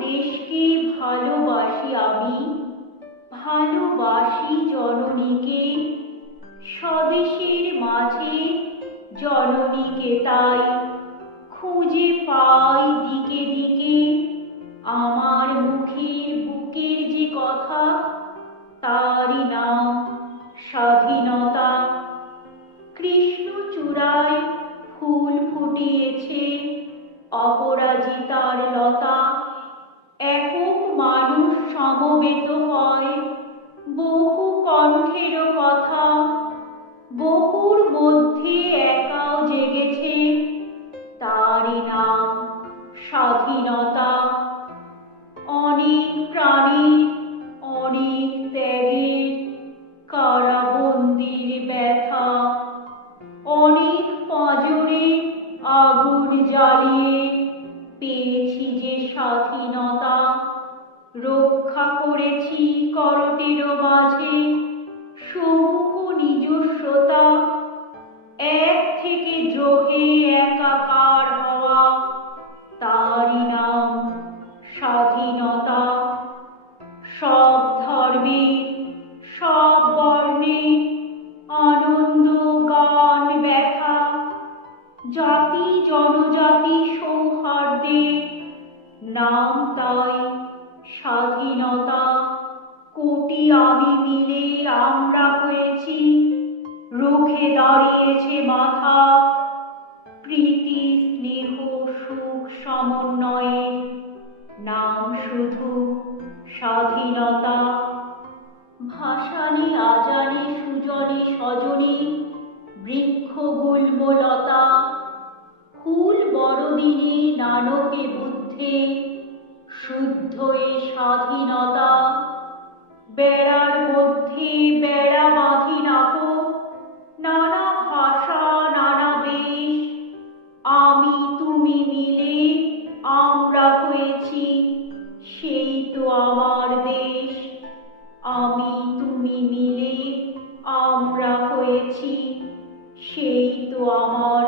দেশকে ভালোবাসি আমি, ভালোবাসি জননীকে, স্বদেশের মাঝে জননীকে তাই খুঁজে পাই দিকে দিকে। আমার মুখের বুকের যে কথা, তারই নাম স্বাধীনতা। কৃষ্ণচূড়ায় ফুল ফুটিয়েছে অপরাজিতার লতা। একক মানুষ সমবেত হয়, বহু কণ্ঠের কথা, বহুর মধ্যে একাও জেগেছে, তারই নাম স্বাধীনতা। অনেক প্রাণীর, অনেক ত্যাগের কারাবন্দির ব্যথা, অনেক পাঁজরে আগুন জ্বালিয়ে পেয়েছি যে স্বাধীনতা। রক্ষা করেছি করটের মাঝে সমূহ নিজস্বতা, এক থেকে দ্রোহে একাকার হওয়া, তারই নাম স্বাধীনতা। সব ধর্মে, সব বর্ণে আনন্দ গান ব্যথা, জাতি জনজাতি সৌহার্দ্যের নাম তাই স্বাধীনতা। কোটি আমি মিলে আমরা হয়েছি, রুখে দাঁড়িয়েছে মাথা, প্রীতি স্নেহ সুখ সমন্বয়ের নাম শুধু স্বাধীনতা। ভাসানে আজানে সুজনে স্বজনে বৃক্ষ গুল্মলতা, ফুল বড়দিনে নানকে বুদ্ধে শুদ্ধ এ স্বাধীনতা। বেড়ার মধ্যে বেড়া বাঁধি নাকো, নানা ভাষা নানা দেশ, আমি তুমি মিলে আমরা হয়েছি সেই তো আমার দেশ। আমি তুমি মিলে আমরা হয়েছি সেই তো আমার